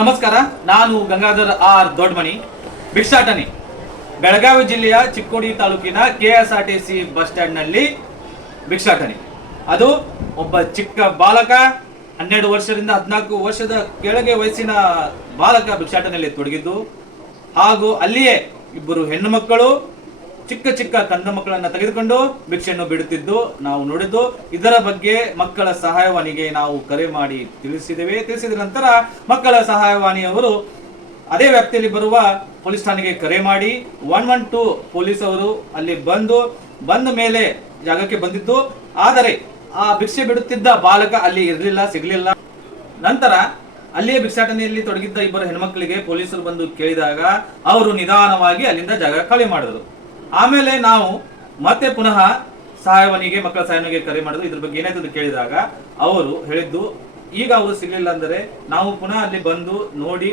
ನಮಸ್ಕಾರ, ನಾನು ಗಂಗಾಧರ್ ಆರ್ ದೊಡ್ಡಮನಿ, ಭಿಕ್ಷಾಟನೆ. ಬೆಳಗಾವಿ ಜಿಲ್ಲೆಯ ಚಿಕ್ಕೋಡಿ ತಾಲೂಕಿನ KSRTC ಬಸ್ ಸ್ಟ್ಯಾಂಡ್ ನಲ್ಲಿ ಭಿಕ್ಷಾಟನೆ. ಅದು ಒಬ್ಬ ಚಿಕ್ಕ ಬಾಲಕ, 12 ವರ್ಷದಿಂದ 14 ವರ್ಷದ ಕೆಳಗೆ ವಯಸ್ಸಿನ ಬಾಲಕ ಭಿಕ್ಷಾಟನೆಯಲ್ಲಿ ತೊಡಗಿದ್ದು, ಹಾಗೂ ಅಲ್ಲಿಯೇ ಇಬ್ಬರು ಹೆಣ್ಣು ಮಕ್ಕಳು ಚಿಕ್ಕ ಚಿಕ್ಕ ಕಂದ ಮಕ್ಕಳನ್ನ ತೆಗೆದುಕೊಂಡು ಭಿಕ್ಷೆಯನ್ನು ಬಿಡುತ್ತಿದ್ದು ನಾವು ನೋಡಿದ್ದು. ಇದರ ಬಗ್ಗೆ ಮಕ್ಕಳ ಸಹಾಯವಾಣಿಗೆ ನಾವು ಕರೆ ಮಾಡಿ ತಿಳಿಸಿದ ನಂತರ ಮಕ್ಕಳ ಸಹಾಯವಾಣಿಯವರು ಅದೇ ವ್ಯಾಪ್ತಿಯಲ್ಲಿ ಬರುವ ಪೊಲೀಸ್ ಠಾಣೆಗೆ ಕರೆ ಮಾಡಿ 112 ಪೊಲೀಸ್ ಅವರು ಅಲ್ಲಿ ಬಂದ ಮೇಲೆ ಜಾಗಕ್ಕೆ ಬಂದಿದ್ದು. ಆದರೆ ಆ ಭಿಕ್ಷೆ ಬಿಡುತ್ತಿದ್ದ ಬಾಲಕ ಅಲ್ಲಿ ಸಿಗಲಿಲ್ಲ. ನಂತರ ಅಲ್ಲಿಯೇ ಭಿಕ್ಷಾಟನೆಯಲ್ಲಿ ತೊಡಗಿದ್ದ ಇಬ್ಬರು ಹೆಣ್ಮಕ್ಳಿಗೆ ಪೊಲೀಸರು ಬಂದು ಕೇಳಿದಾಗ ಅವರು ನಿಧಾನವಾಗಿ ಅಲ್ಲಿಂದ ಜಾಗ ಖಾಲಿ ಮಾಡಿದರು. ಆಮೇಲೆ ನಾವು ಮತ್ತೆ ಪುನಃ ಮಕ್ಕಳ ಸಹಾಯವಾಣಿಗೆ ಕರೆ ಮಾಡಿದ್ರು. ಇದ್ರ ಬಗ್ಗೆ ಏನಾಯ್ತು ಅಂತ ಕೇಳಿದಾಗ ಅವರು ಹೇಳಿದ್ದು, ಈಗ ಅವರು ಸಿಗಲಿಲ್ಲ ಅಂದರೆ ನಾವು ಪುನಃ ಅಲ್ಲಿ ಬಂದು ನೋಡಿ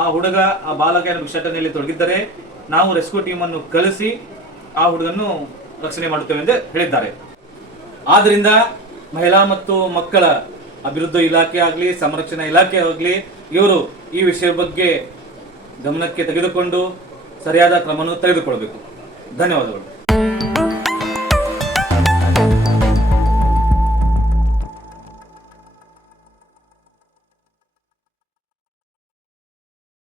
ಆ ಬಾಲಕ ಭಿಕ್ಷಾಟನೆಯಲ್ಲಿ ತೊಡಗಿದ್ದರೆ ನಾವು ರೆಸ್ಕ್ಯೂ ಟೀಮ್ ಅನ್ನು ಕಳಿಸಿ ಆ ಹುಡುಗನ್ನು ರಕ್ಷಣೆ ಮಾಡುತ್ತೇವೆ ಎಂದು ಹೇಳಿದ್ದಾರೆ. ಆದ್ರಿಂದ ಮಹಿಳಾ ಮತ್ತು ಮಕ್ಕಳ ಅಭಿವೃದ್ಧಿ ಇಲಾಖೆ ಆಗಲಿ, ಸಂರಕ್ಷಣಾ ಇಲಾಖೆ ಆಗಲಿ, ಇವರು ಈ ವಿಷಯ ಬಗ್ಗೆ ಗಮನಕ್ಕೆ ತೆಗೆದುಕೊಂಡು ಸರಿಯಾದ ಕ್ರಮವನ್ನು ತೆಗೆದುಕೊಳ್ಳಬೇಕು. ಧನ್ಯವಾದಗಳು.